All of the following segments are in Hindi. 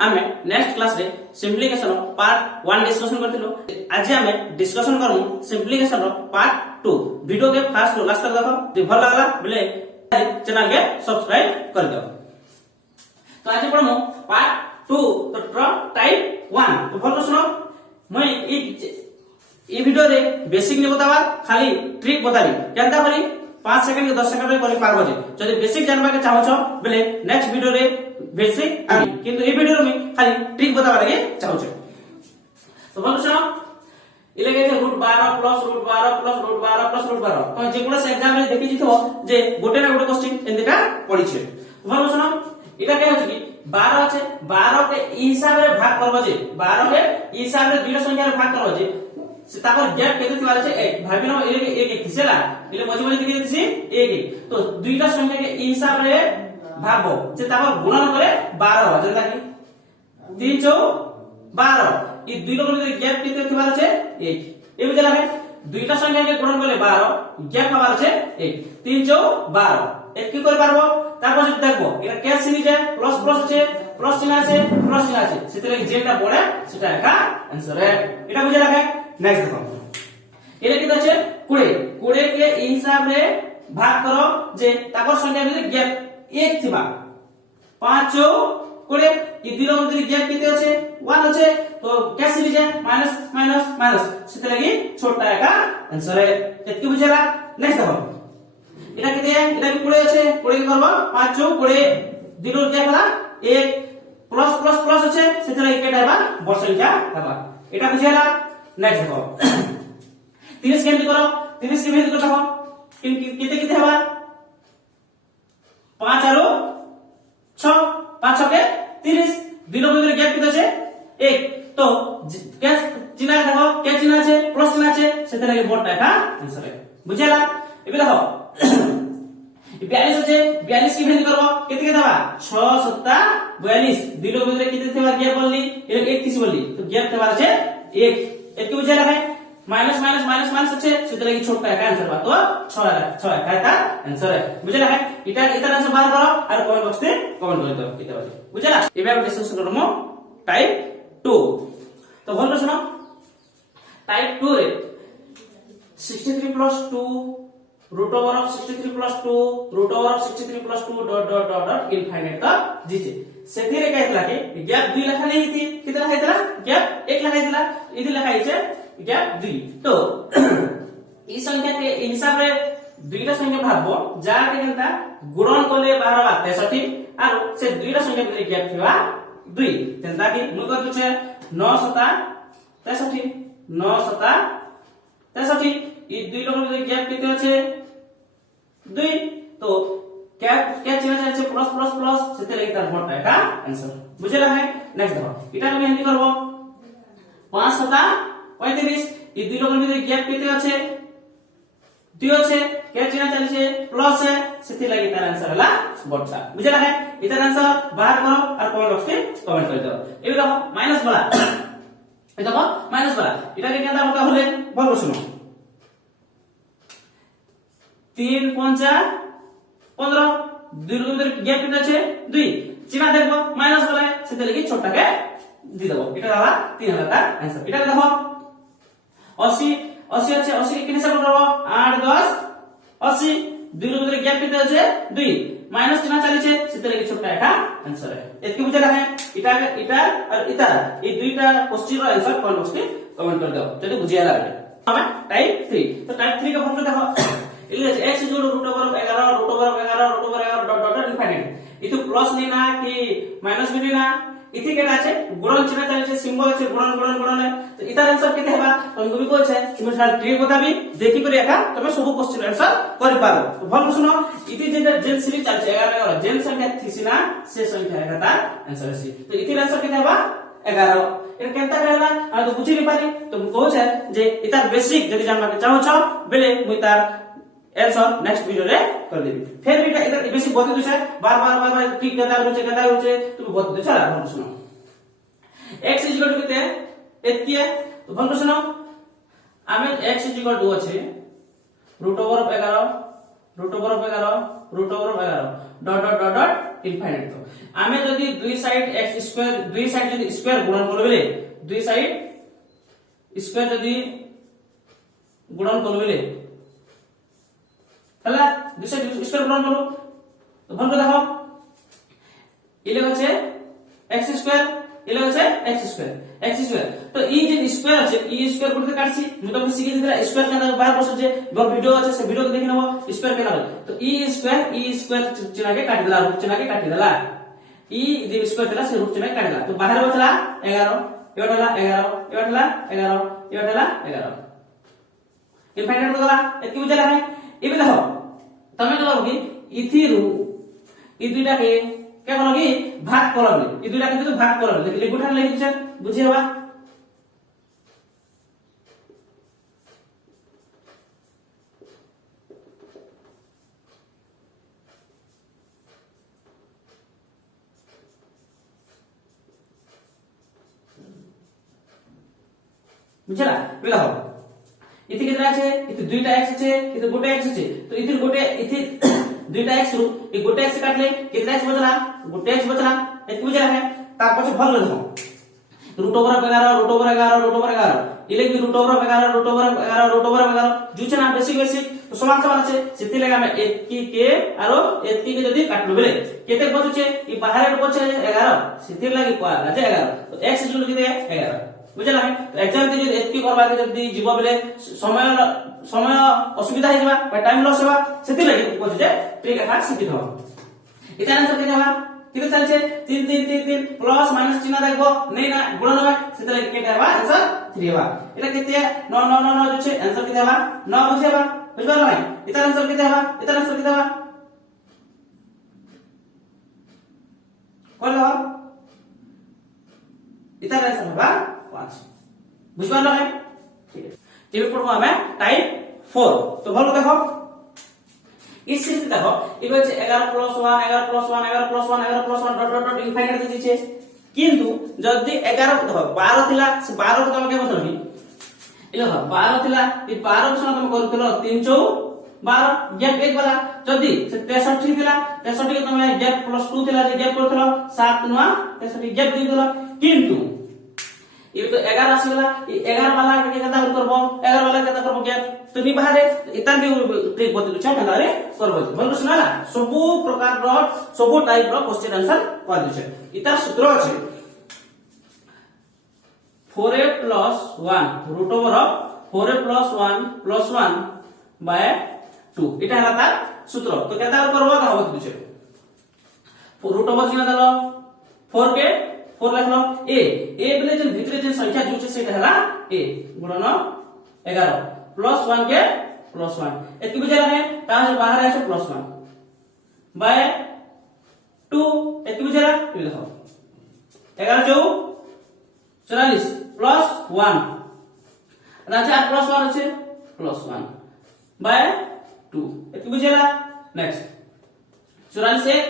आमे नेक्स्ट क्लास रे सिंप्लिफिकेशन पार्ट 1 डिस्कशन करथिलो। आज आमे डिस्कशन करमु सिंप्लिफिकेशन रो पार्ट 2। वीडियो के फास्ट लास्ट तक देखो, जे भल लागला बोले चैनल के सब्सक्राइब कर दो। तो आज पढमु पार्ट 2 तो टाइप 1। तो भल सुनो, मैं ई वीडियो रे बेसिक ने बतावा, खाली ट्रिक बताबी केनता करी 5 सेकंड के 10 सेकंड रे करि पारबो। जे जदि बेसिक जानबा के चाहो छ बोले नेक्स्ट वीडियो रे बेसिक आबी, किंतु ए वीडियो रे खाली ट्रिक बतावा लागे चाहो छ। तो बोलो सुनो, इले के √12 प्लस √12 प्लस √12 प्लस √12 तो जे कोन से एग्जाम रे देखि जिथो जे गोटे ना गोटे क्वेश्चन एंदिका पड़ी छे। बोलो सुनो, इटा के होछ कि 12 আছে, 12 के ई हिसाब रे भाग करबो। जे 12 के ई हिसाब रे दुईटा संख्या रे भाग करबो। जे से तापर गैप केते थिबार छे 1 भाबिनो इले के 1 1 थिसेला, इले मझी मझी केते थिसी 1 1 तो दुईटा संख्या के ई हिसाब रे भागबो। जे तापर गुणन करे 12 जेता कि 3 4 12 ई दुईटा मध्ये गैप केते थिबार छे 1। ए बुझला है, दुईटा संख्या के गुणन करले 12 गैप हबार छे 1 3 4 12 एक কি করে পারবো। তারপর যদি দেখবো এটা ক্যাশ সিরিজ এ প্লাস প্লাস আছে, প্লাস চিহ্ন আছে, প্লাস চিহ্ন আছে, সেটা যেটা পড়ে সেটা একা आंसर है। এটা বুঝে রাখে। নেক্সট দেখো, এটা কি আছে 20 20 के এই হিসাবে ভাগ করো। যে তারপর সংখ্যা ভিতরে গ্যাপ 1 থিবা 5 20 এই দুইর মধ্যে গ্যাপ কেতে আছে 1 আছে, তো ক্যাশ সিরিজ এ মাইনাস মাইনাস মাইনাস, সেটা লাগি ছোটটা একা आंसर है। এত বুঝেলা। নেক্সট দেখো, এটা কি দেয়, এটা কি পড়ে আছে, পড়ে কি করব 5 4 পড়ে দুটোর কি হলা 1 প্লাস প্লাস প্লাস আছে, সেটা লাগি কেটে হবা বড় সংখ্যা হবা। এটা বুঝেলা। নেক্সট দেখো 30 কেমনে করো, 30 কেমনে করতে দেখো কেতে কেতে হবা 5 আর 6 5 6 के 30 দুটোর মধ্যে গ্যাপ কেতে আছে 1, তো ক্যাশ চিহ্ন দেখো, ক্যাশ চিহ্ন আছে, প্লাস চিহ্ন আছে, সেটা লাগি বড়টা একা आंसर है। বুঝেলা। এবারে দেখো 42 আছে, 42 কি ভ্যালু করব কেতে কেতে হবা 6 7 42 দুইটার মধ্যে কেতে থেবা গ্যাপ বললি, এর 31 বললি, তো গ্যাপ থেবা আছে 1 1 কি বুঝে রাখে মাইনাস মাইনাস মাইনাস মাইনাস আছে, সেটা লাগি ছোটটা একা आंसर বা, তো 6 6 একা এটা आंसर है। বুঝে রাখে। এটা এটা आंसर বার করো আর কমেন্ট বক্সে কমেন্ট করে দাও এটা বলে। বুঝলা। এবারে ডিসকাস করব টাইপ 2। তো ভালো করে শোনো, টাইপ 2 রে 63 + 2 √of 63 + 2 √of 63 + 2 dot dot dot dot infinite तक जीचे। सेथिरे काय थला के गैप 2 लिखा नहीं थी, कितना लिखा था गैप 1 लिखा दिला, इधर लिखा है गैप 2। तो ई संख्या के हिसाब रे दुईटा संख्या भागबो जा के केनता गुणन करले 12 बा 63 और से दुईटा संख्या भितर गैप थिबा 2 केनता कि मु करतो छे 9 7 63 9 7 63 এই দুই লোকের মধ্যে গ্যাপ কেতে আছে 2, তো গ্যাপ क्या চিহ্ন আছে প্লাস প্লাস প্লাস, সেটা লাগি তার ভরটা এটা आंसर বুঝলা है। নেক্সট দেখো, এটা আমি হিন্দি করব 5 7 35 এই দুই লোকের মধ্যে গ্যাপ কেতে আছে 2 আছে, क्या চিহ্ন চালিছে প্লাস है, সেটা লাগি তার आंसर হলা ভরটা। বুঝলা है। এটার आंसर বাহির করো আর কমেন্ট বক্সে কমেন্ট করে দাও। এবার দেখো মাইনাস বলা, এই দেখো মাইনাস বলা, এটাকে কেনটা বলতে হলে বলবো শুনো 3 5 15 দুই মধ্যে গ্যাপ কেটে আছে 2, চিহ্ন দেখবো মাইনাস বলে, সেটা লাগি ছোটটাকে দিয়ে দেব। এটা দাদা 3000 টা आंसर। এটা দেখো 80 80 আছে, 80 কে কিনে হিসাব করব 8 10 80 দুই মধ্যে গ্যাপ কেটে আছে 2 মাইনাস চিহ্ন চালিছে, সেটা লাগি ছোটটা এটা आंसर है। এত বুঝা লাগে। এটা এটা আর এটা এই দুইটা কোশ্চেনের आंसर কমেন্ট বক্সে কমেন্ট করে দাও যদি বুঝিয়া লাগে। হবে টাইপ 3। তো টাইপ 3 का फॉर्मूला देखो, इले x = √11 √11 √11 डॉट डॉट इनफाइनाइट। इतो प्लस नहीं ना कि माइनस भी नहीं ना, इथे केटा আছে গুণন চিহ্ন চালিছে, সিম্বল আছে গুণন গুণন গুণন। তো এটার आंसर কেতে হেবা তুমি কবি কইছে তুমি সারা ট্রিক बताबी দেখি করে একা তুমি সব কোশ্চেন आंसर করি পারো। তো ভালো শুনো, ইতি যেটা জেন সিরিজ চালছে 11 জেন সংখ্যা থিসি না সে সংখ্যা একা তার आंसर আছে। তো ইতির आंसर কেতে হেবা 11। এর কেনতা হেলা আমি তো বুঝি নি পারি, তো কইছে যে এটার বেসিক যদি জানবা চাও চাও বেলে মুই তার आंसर नेक्स्ट वीडियो रे कर देबी। फिर भी इधर बेसी बते दुछे बार बार बार बार ठीक कदा होचे तुम बते दुछा हम सुनो x = केते एतिए। तो भल सुनो, आमे x = আছে √11 √11 √11 dot dot dot dot infinite তো আমি যদি দুই সাইড x স্কয়ার দুই সাইড যদি স্কয়ার গুণন করবে দুই সাইড স্কয়ার যদি গুণন করবে তাহলে দুই সাইড স্কয়ার গুণন করব তো ভালো করে দেখো ইলে হচ্ছে x স্কয়ার ইলে হচ্ছে x স্কয়ার তো এই যে স্কয়ার আছে এই স্কয়ার করতে কাটছি আমি তোমাকে শিখিয়ে দিলাম স্কয়ার কেন বাইরে বসে যে বড় ভিডিও আছে সেই ভিডিও দেখে নেব স্কয়ার কেন তো এই স্কয়ার চিহ্নকে কাটি দিলা রুট চিহ্নকে কাটি দিলা এই যে স্কয়ার দিলা সেই রুট চিহ্নকে কাটি দিলা তো বাইরে বসলা 11 এটা হলা 11 এটা হলা 11 এটা হলা 11 ইনফাইনাইট हो गला এত বুঝা লাগে এবে দেখো তুমি তো বলবি ইথিরু এই দুইটাকে কে বলো কি ভাগ করবে এই দুইটাকে যদি ভাগ করবে দেখি লিখুঠান লিখছে বুঝি হবা বুঝলা বুঝলা হবে इथे कितना আছে इथे দুইটা x আছে इथे গোটে x আছে তো इथे গোটে इथे দুইটা x রু এই গোটে x কাটলে कितना x बचला গোটে x बचला এত বুঝা है তারপর ভাগ করে দাও √11 √11 ইলে কি √11 √11 जुचे ना बेसिक तो समान समान আছে সেতি লাগা আমি এতকি কে আর এতকি কে যদি কাটলো বলে কেতে বচুছে এই বাহিরে বচে 11 সেতি লাগি কোয়া আছে 11 তো x জুল কি দে 11 বুঝলা আমি তো एग्जाम তে যদি এতকি করবা কে যদি জীব বলে সময় অসুবিধা হই যাবা বা টাইম লস হবা সেতি লাগি বচে ঠিক আছে শিখি দাও এটা आंसर কি হবে कितना चलছে 3 3 3 3 प्लस माइनस चिन्ह देखो नहीं ना गुणन হবে সেটা লাগি কেটে হবে आंसर 3 হবে এটা কেতে 9 9 9 9 হচ্ছে आंसर কেতে হবে 9 বুঝে হবে বুঝবা না এটা आंसर কেতে হবে এটা आंसर কেতে হবে কলো এটা आंसर হবে 5 বুঝবা না ঠিক আছে এবার পড়বো আমরা টাইপ 4 তো ভালো দেখো इस सीरीज देखो এবার হচ্ছে 11 + 1 11 + 1 11 + 1 11 + 1 ডট ডট ডট ইনফাইনাইট দিছে কিন্তু যদি 11 দেখো 12 থিলা 12 কে তুমি কেমন ধরবি এই দেখো 12 থিলা এই 12 কে তুমি করুছিল 3 4 12 গ্যাপ 1 वाला যদি 63 থিলা 63 কে তুমি গ্যাপ +2 থিলা যে গ্যাপ করছিল 7 9 63 গ্যাপ দিয়ে দিল কিন্তু ये तो 11 আসিলা এই 11 वाला के कता करब 11 वाला कता करब ग्याप तो नी बाहर इतना भी ट्रिक बतलु छ कनारे करब बोल सुना ना सब प्रकार रो सब टाइप रो क्वेश्चन आंसर कर दिछ इतार सूत्र अछि 4a + 1 root over of 4a + 1 + 1 bye 2 এটা হলা তার সূত্র তো কত করব তা হবে দিছ रूट ओवर কিনা দাও 4 के 4 লিখলো a বলে যে ভিতরে যে সংখ্যা জুছে সেটা হলা a গুণন 11 + 1 के +1 এত বুঝা লাগে তাহলে বাহির আসে +1 বাই 2 এত বুঝা লাগে দেখো 11 4 44 +1 রাজা +1 আছে +1 বাই 2 এত বুঝা লাগে নেক্সট 44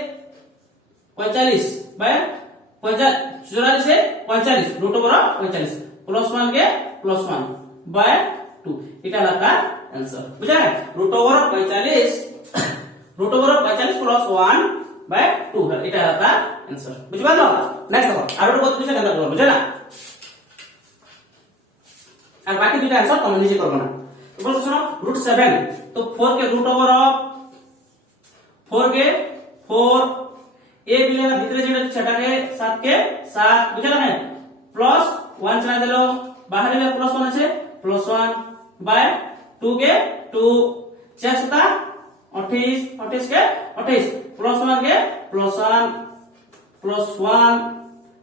45 বাই 44 से 45 रूट ओवर 45 +1 के +1 बाय 2 এটা হলো তার आंसर বুঝা रूट ओवर 45 + 1 बाय 2 এটা হলো তার आंसर বুঝবা তো নেক্সট দেখো আর কত কিছু কেন করব বুঝা না আর বাকি দুটো आंसर তোমরা নিজে করবে না তো বলছো শোনো √7 তো 4 के रूट ओवर 4 के 4 ए बिलेला ভিতরে যেটা সেটাকে 7 के 7 বুঝলা না প্লাস 1 চলা দিলো বাইরে +1 আছে +1 বাই 2 के 2 6 7 28 28 के 28 +1 के +1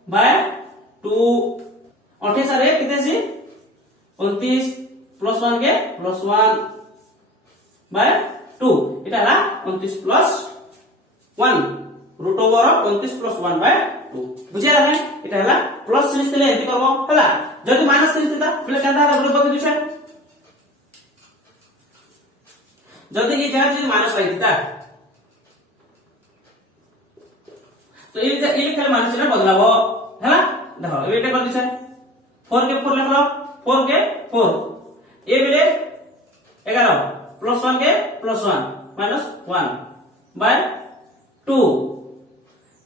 बाय 2 28 अरे कितने से 29 +1 के +1 बाय 2 এটা হলো 29 + 1 रूट ओवर 29 + 1 बाय 2 বুঝা রাখেন এটা হলা প্লাস সিরিজ দিলে এটি করব হলা যদি মাইনাস সিরিজ দিতা তাহলে কেনটা হবে বলে দিছে যদি এই জায়গা যদি মাইনাস হয় দিতা তো এই খালি মাইনাস চিহ্ন বদলাবো হলা দেখো এটা করে দিছে 4 के 4 লিখলো 4 के 4 ए বিলে 11 +1 के +1 -1 बाय 2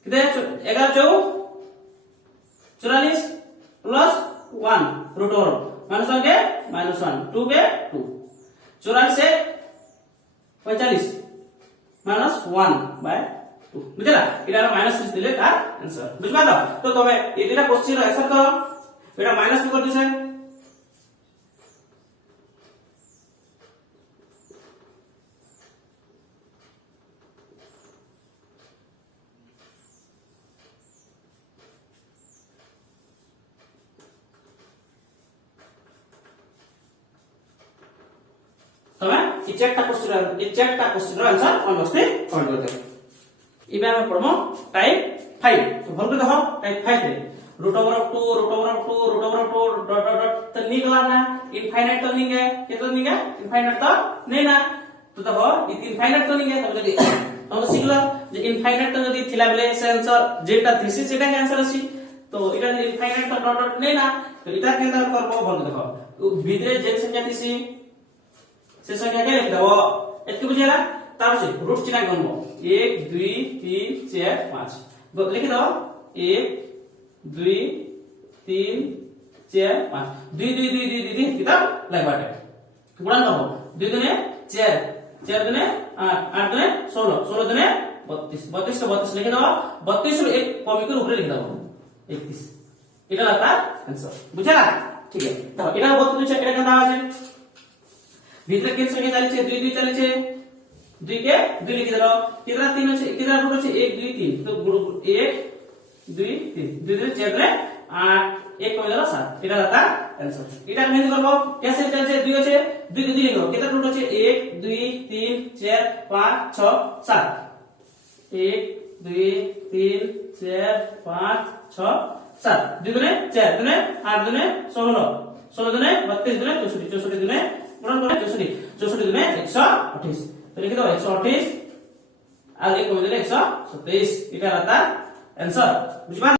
कितने 11 चौ 44 प्लस 1 रूट ओवर -1 के -1 2 के 2 44 से 45 -1/2 बुझला इटा -6 दिले तार आंसर बुझबा तो तमे एटा क्वेश्चन रो आंसर करो एटा -2 कर दिसे तमे ई चारटा क्वेश्चन रो आंसर ऑलमोस्ट कमेंट करते इबे हम पढ़मो टाइप 5 तो भल के देखो टाइप 5 रे root over of 2 dot dot dot तो निकला ना इनफाइनाइट तो नहीं है कितना नहीं है इनफाइनाइट तो नहीं ना तो देखो इनफाइनाइट तो नहीं है तब जदी हम तो सिखला जे इनफाइनाइट तो जदी थिला बेले से आंसर जेटा थीसिस सेटा के आंसर अछि तो इटा इनफाइनाइट तो डॉट डॉट नहीं ना तो इटा के अंदर करबो भल देखो भितरे जे संख्या थीसी से संख्या के लिख दबो एतके बुझेला तार से रूट चिन्ह गणबो 1 2 3 4 5 लिख दो 1 2 3 4 5 2 2 2 2 2 किताब लगबाटे गुणन करबो 2 दुने 4 4 दुने 8 8 दुने 16 16 दुने 32 32 का 32 लिख दो 32 रो एक कमी के ऊपर लिख दो 31 इटा आता आंसर बुझला ठीक है तो इटा 32 एटा का दावा है भीतर के संख्या चली छे 2 2 चली छे 2 के 2 लिख दो कितना 3 আছে कितना रूट আছে 1 2 3 तो 1 2 3 2 2 4 रे 8 1 কমে গেল 7 এটা দাতা आंसर এটা মেন করব कैसे चलছে 2 আছে 2 2 লিখো कितना रूट আছে 1 2 3 4 5 6 7 1 2 3 4 5 6 7 2 दुने 4 दुने 8 दुने 16 16 दुने 32 दुने 64 64 दुने गुणन करें 64 64 दुने 128 तो लिख दो 128 और एक को मिले 127 इटा रहता आंसर बुझबा